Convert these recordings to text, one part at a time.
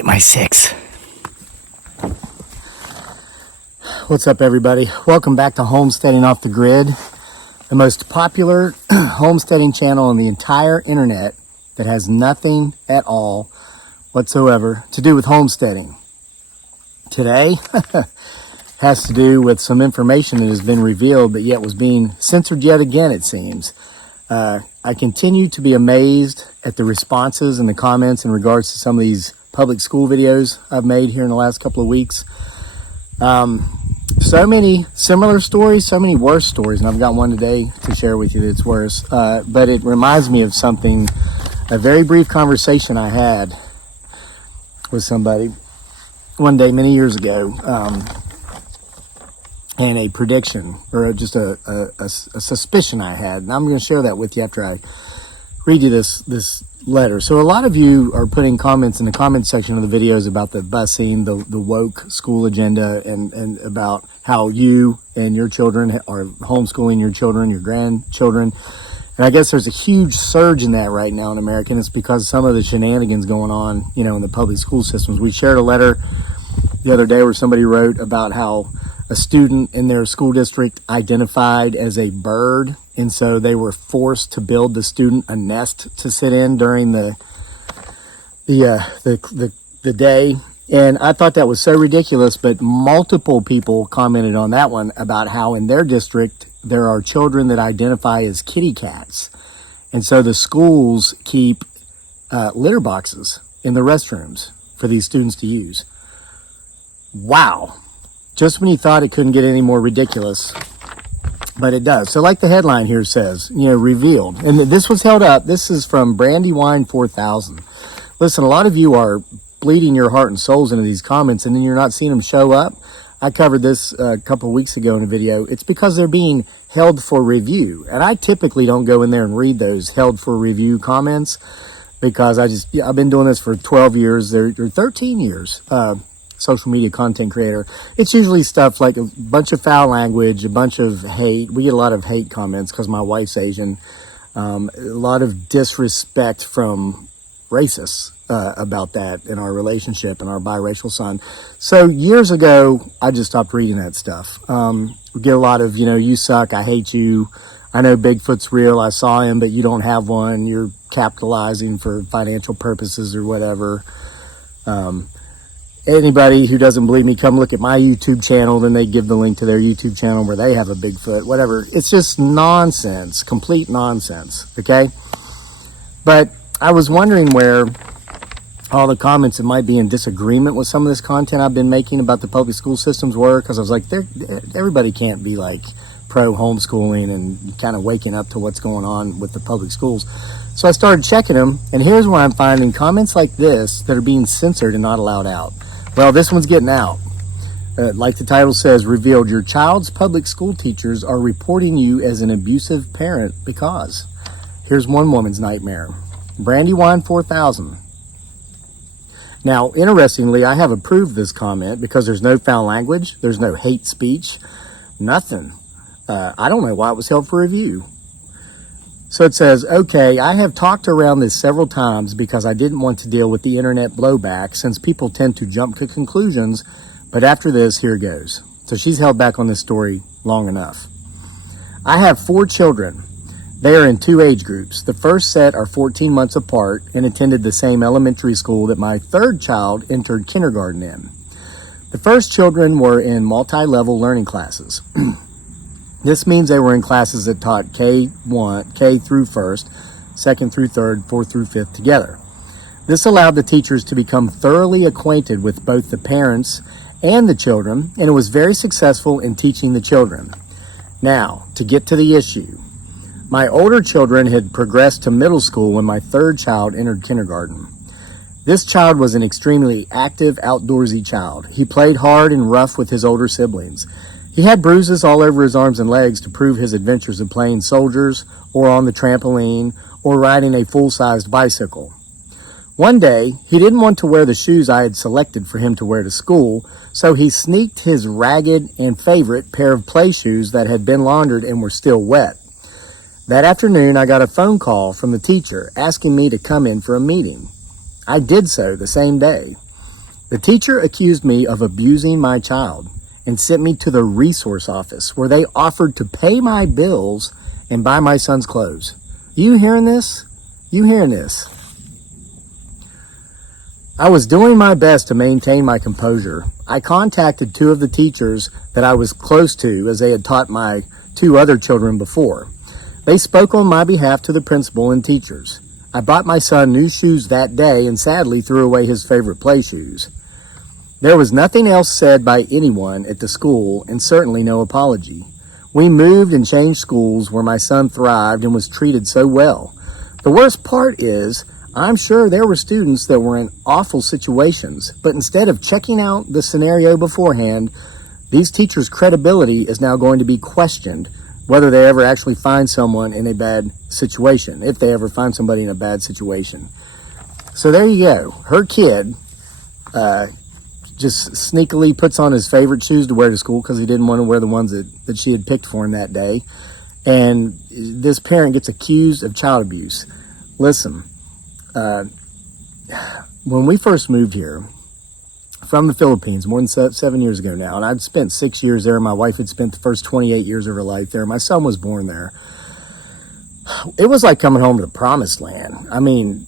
get my 6. What's up, everybody? Welcome back to Homesteading Off the Grid, the most popular homesteading channel on the entire internet that has nothing at all whatsoever to do with homesteading. Today has to do with some information that has been revealed, but yet was being censored yet again, it seems. I continue to be amazed at the responses and the comments in regards to some of these public school videos I've made here in the last couple of weeks. So many similar stories, so many worse stories, and I've got one today to share with you that's worse. But it reminds me of something, a very brief conversation I had with somebody one day many years ago, and a prediction, or just a suspicion I had. And I'm going to share that with you after I read you this letter. So a lot of you are putting comments in the comment section of the videos about the busing, the woke school agenda, and about how you and your children are homeschooling your children, your grandchildren. And I guess there's a huge surge in that right now in America, and it's because some of the shenanigans going on, in the public school systems. We shared a letter the other day where somebody wrote about how a student in their school district identified as a bird, and so they were forced to build the student a nest to sit in during the day. And I thought that was so ridiculous, but multiple people commented on that one about how in their district there are children that identify as kitty cats, and so the schools keep litter boxes in the restrooms for these students to use. Wow. Just when you thought it couldn't get any more ridiculous, but it does. So like the headline here says, revealed. And this was held up. This is from Brandywine 4000. Listen, a lot of you are bleeding your heart and souls into these comments, and then you're not seeing them show up. I covered this a couple of weeks ago in a video. It's because they're being held for review. And I typically don't go in there and read those held for review comments because I've been doing this for 12 years. They're 13 years. Social media content creator. It's usually stuff like a bunch of foul language, a bunch of hate. We get a lot of hate comments because my wife's Asian. A lot of disrespect from racists about that in our relationship and our biracial son. So years ago, I just stopped reading that stuff. We get a lot of, you suck, I hate you, I know Bigfoot's real, I saw him, but you don't have one, you're capitalizing for financial purposes or whatever. Anybody who doesn't believe me, come look at my YouTube channel. Then they give the link to their YouTube channel where they have a Bigfoot, whatever. It's just nonsense, complete nonsense, okay? But I was wondering where all the comments that might be in disagreement with some of this content I've been making about the public school systems were, because I was like, everybody can't be like pro homeschooling and kind of waking up to what's going on with the public schools. So I started checking them, and here's where I'm finding comments like this that are being censored and not allowed out. Well, this one's getting out. Like the title says, revealed, your child's public school teachers are reporting you as an abusive parent because. Here's one woman's nightmare. Brandywine 4000. Now, interestingly, I have approved this comment because there's no foul language, there's no hate speech, nothing. I don't know why it was held for review. So it says, okay, I have talked around this several times because I didn't want to deal with the internet blowback since people tend to jump to conclusions, but after this, here goes. So she's held back on this story long enough. I have 4 children. They are in 2 age groups. The first set are 14 months apart and attended the same elementary school that my third child entered kindergarten in. The first children were in multi-level learning classes. This means they were in classes that taught K through 1st, 2nd through 3rd, 4th through 5th together. This allowed the teachers to become thoroughly acquainted with both the parents and the children, and it was very successful in teaching the children. Now, to get to the issue. My older children had progressed to middle school when my third child entered kindergarten. This child was an extremely active, outdoorsy child. He played hard and rough with his older siblings. He had bruises all over his arms and legs to prove his adventures of playing soldiers or on the trampoline or riding a full-sized bicycle. One day, he didn't want to wear the shoes I had selected for him to wear to school, so he sneaked his ragged and favorite pair of play shoes that had been laundered and were still wet. That afternoon, I got a phone call from the teacher asking me to come in for a meeting. I did so the same day. The teacher accused me of abusing my child and sent me to the resource office where they offered to pay my bills and buy my son's clothes. You hearing this? You hearing this? I was doing my best to maintain my composure. I contacted two of the teachers that I was close to, as they had taught my two other children before. They spoke on my behalf to the principal and teachers. I bought my son new shoes that day and sadly threw away his favorite play shoes. There was nothing else said by anyone at the school, and certainly no apology. We moved and changed schools where my son thrived and was treated so well. The worst part is, I'm sure there were students that were in awful situations, but instead of checking out the scenario beforehand, these teachers' credibility is now going to be questioned whether they ever actually find someone in a bad situation, if they ever find somebody in a bad situation. So there you go. Her kid just sneakily puts on his favorite shoes to wear to school because he didn't want to wear the ones that she had picked for him that day. And this parent gets accused of child abuse. Listen, when we first moved here from the Philippines, more than 7 years ago now, and I'd spent 6 years there. My wife had spent the first 28 years of her life there. My son was born there. It was like coming home to the promised land. I mean,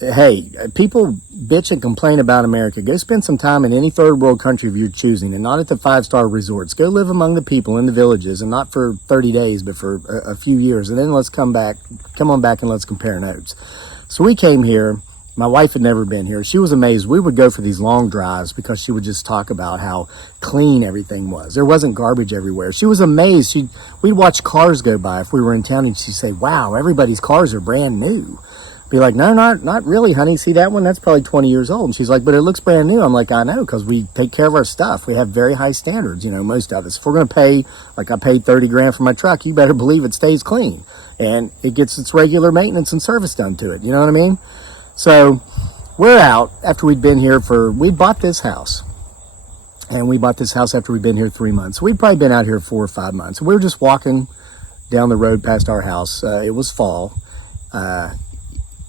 hey, people bitch and complain about America. Go spend some time in any third world country of your choosing, and not at the 5-star resorts. Go live among the people in the villages, and not for 30 days, but for a few years. And then let's come on back and let's compare notes. So we came here. My wife had never been here. She was amazed. We would go for these long drives because she would just talk about how clean everything was. There wasn't garbage everywhere. She was amazed. We'd watch cars go by if we were in town, and she'd say, wow, everybody's cars are brand new. Be like, no, not really, honey. See that one? That's probably 20 years old. And she's like, but it looks brand new. I'm like, I know, because we take care of our stuff. We have very high standards, most of us. If we're going to pay, like I paid $30,000 for my truck, you better believe it stays clean. And it gets its regular maintenance and service done to it. You know what I mean? So we're out after we bought this house. And we bought this house after we'd been here 3 months. We'd probably been out here 4 or 5 months. We were just walking down the road past our house. It was fall.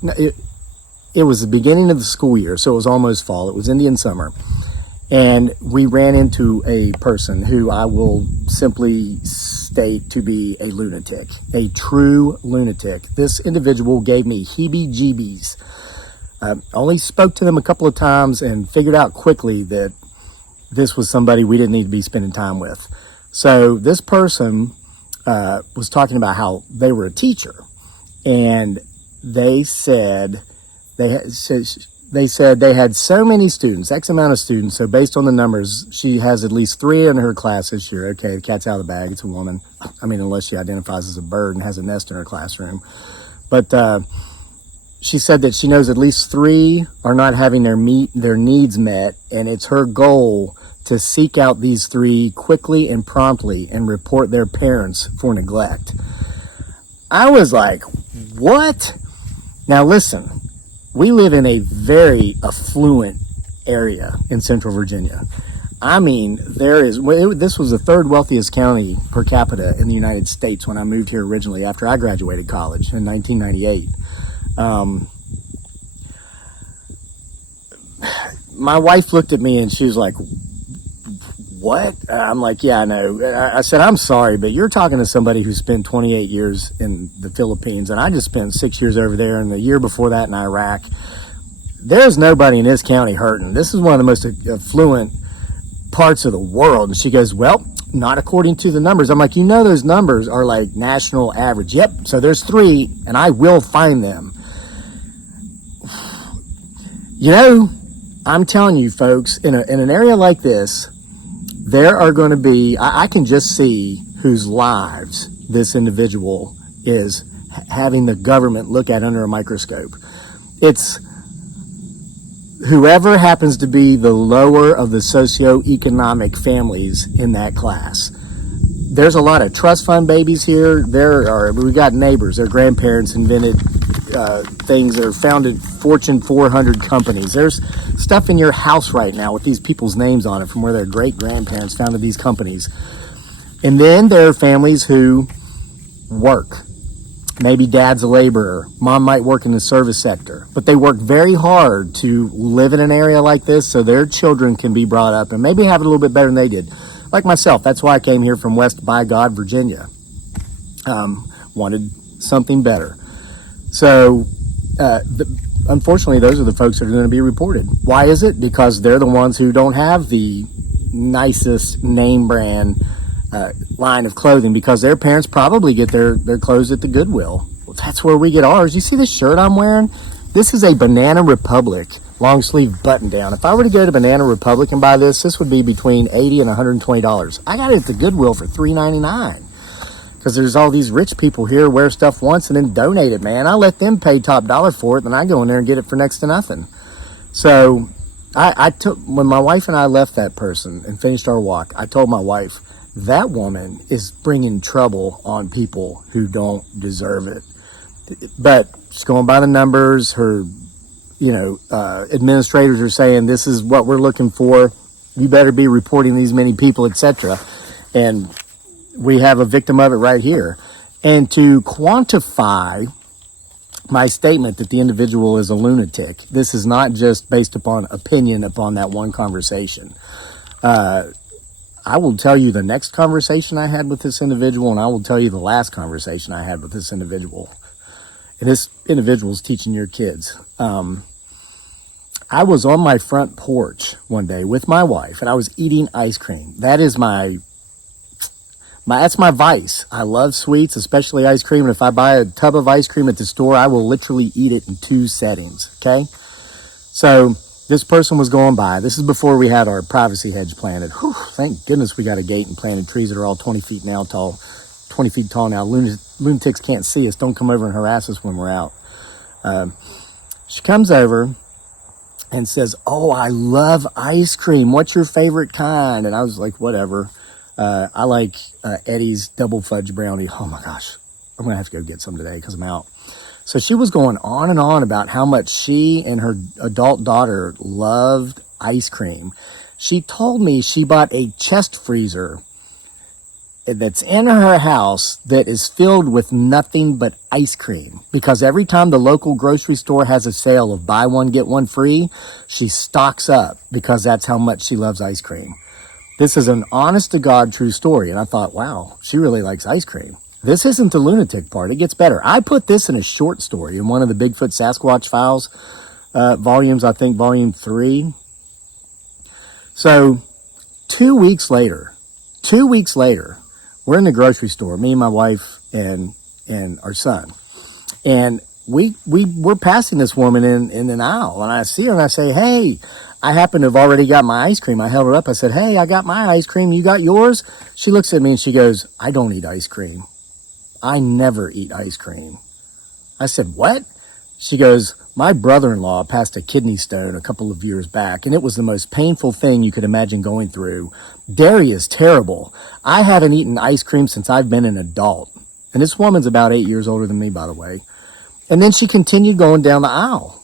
It was the beginning of the school year, so it was almost fall. It was Indian summer. And we ran into a person who I will simply state to be a lunatic, a true lunatic. This individual gave me heebie-jeebies. Only spoke to them a couple of times and figured out quickly that this was somebody we didn't need to be spending time with. So this person was talking about how they were a teacher, and they said they had so many students, X amount of students. So based on the numbers, she has at least 3 in her class this year. Okay, the cat's out of the bag. It's a woman. I mean, unless she identifies as a bird and has a nest in her classroom. But she said that she knows at least 3 are not having their needs met, and it's her goal to seek out these 3 quickly and promptly and report their parents for neglect. I was like, what? Now listen, we live in a very affluent area in Central Virginia. I mean, this was the 3rd wealthiest county per capita in the United States when I moved here originally after I graduated college in 1998. My wife looked at me and she was like, what? I'm like, yeah, I know. I said, I'm sorry, but you're talking to somebody who spent 28 years in the Philippines, and I just spent 6 years over there, and the year before that in Iraq. There's nobody in this county hurting. This is one of the most affluent parts of the world. And she goes, well, not according to the numbers. I'm like, those numbers are like national average. Yep, so there's 3, and I will find them. I'm telling you, folks, in an area like this, there are going to be, I can just see whose lives this individual is having the government look at under a microscope. It's whoever happens to be the lower of the socioeconomic families in that class. There's a lot of trust fund babies here. We got neighbors, their grandparents invented things that are founded Fortune 400 companies. There's stuff in your house right now with these people's names on it from where their great-grandparents founded these companies. And then there are families who work. Maybe dad's a laborer. Mom might work in the service sector. But they work very hard to live in an area like this so their children can be brought up and maybe have it a little bit better than they did. Like myself, that's why I came here from West by God, Virginia. Wanted something better. So, unfortunately, those are the folks that are going to be reported. Why is it? Because they're the ones who don't have the nicest name brand line of clothing, because their parents probably get their clothes at the Goodwill. Well, that's where we get ours. You see this shirt I'm wearing? This is a Banana Republic long sleeve button down. If I were to go to Banana Republic and buy this would be between $80 and $120. I got it at the Goodwill for $3.99. Because there's all these rich people here wear stuff once and then donate it, man. I let them pay top dollar for it, then I go in there and get it for next to nothing. So I took, when my wife and I left that person and finished our walk, I told my wife, that woman is bringing trouble on people who don't deserve it. But she's going by the numbers. Her, administrators are saying, this is what we're looking for. You better be reporting these many people, etc. And we have a victim of it right here. And to quantify my statement that the individual is a lunatic, this is not just based upon opinion upon that one conversation. I will tell you the next conversation I had with this individual, and I will tell you the last conversation I had with this individual. And this individual is teaching your kids. I was on my front porch one day with my wife, and I was eating ice cream. That is that's my vice. I love sweets, especially ice cream. And if I buy a tub of ice cream at the store, I will literally eat it in 2 settings. Okay. So this person was going by. This is before we had our privacy hedge planted. Whew, thank goodness we got a gate and planted trees that are all 20 feet tall now. Lunatics can't see us. Don't come over and harass us when we're out. She comes over and says, "Oh, I love ice cream. What's your favorite kind?" And I was like, whatever. I like Eddie's double fudge brownie. Oh my gosh, I'm gonna have to go get some today because I'm out. So she was going on and on about how much she and her adult daughter loved ice cream. She told me she bought a chest freezer that's in her house that is filled with nothing but ice cream, because every time the local grocery store has a sale of buy one, get one free, she stocks up because that's how much she loves ice cream. This is an honest to God true story. And I thought, wow, she really likes ice cream. This isn't the lunatic part. It gets better. I put this in a short story in one of the Bigfoot Sasquatch Files volumes, I think volume 3. So 2 weeks later, we're in the grocery store, me and my wife and our son. And we're passing this woman in an aisle, and I see her and I say, "Hey," I happen to have already got my ice cream. I held her up. I said, "Hey, I got my ice cream. You got yours?" She looks at me and she goes, "I don't eat ice cream. I never eat ice cream." I said, "What?" She goes, "My brother-in-law passed a kidney stone a couple of years back, and it was the most painful thing you could imagine going through. Dairy is terrible. I haven't eaten ice cream since I've been an adult." And this woman's about 8 years older than me, by the way. And then she continued going down the aisle.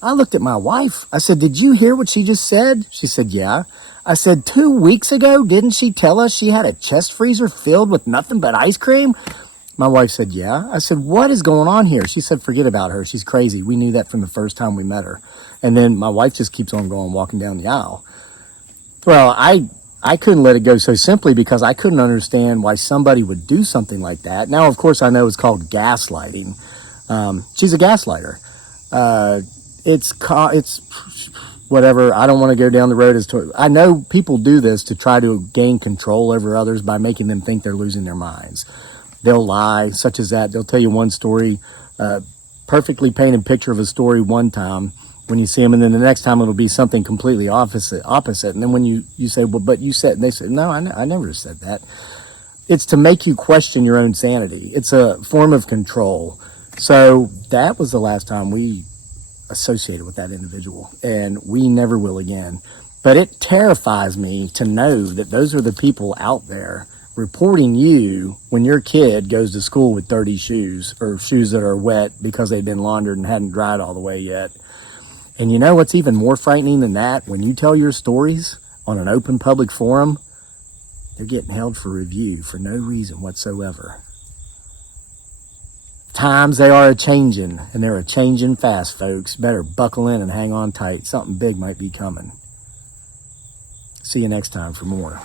I looked at my wife. I said, "Did you hear what she just said?" She said, "Yeah." I said, 2 weeks ago, didn't she tell us she had a chest freezer filled with nothing but ice cream?" My wife said, "Yeah." I said, "What is going on here?" She said, "Forget about her. She's crazy. We knew that from the first time we met her." And then my wife just keeps on going, walking down the aisle. Well, I couldn't let it go so simply because I couldn't understand why somebody would do something like that. Now, of course, I know it's called gaslighting. She's a gaslighter. It's whatever. I don't want to go down the road as to, I know people do this to try to gain control over others by making them think they're losing their minds. They'll lie, such as that. They'll tell you one story, perfectly painted picture of a story one time when you see them, and then the next time it'll be something completely opposite. And then when you say, "Well, but you said," and they say, "No, I never said that." It's to make you question your own sanity. It's a form of control. So that was the last time we associated with that individual, and we never will again. But it terrifies me to know that those are the people out there reporting you when your kid goes to school with dirty shoes, or shoes that are wet because they've been laundered and hadn't dried all the way yet. And you know what's even more frightening than that? When you tell your stories on an open public forum, they're getting held for review for no reason whatsoever. times they are a-changing, and they're a-changing fast, folks. Better buckle in and hang on tight. Something big might be coming. See you next time for more.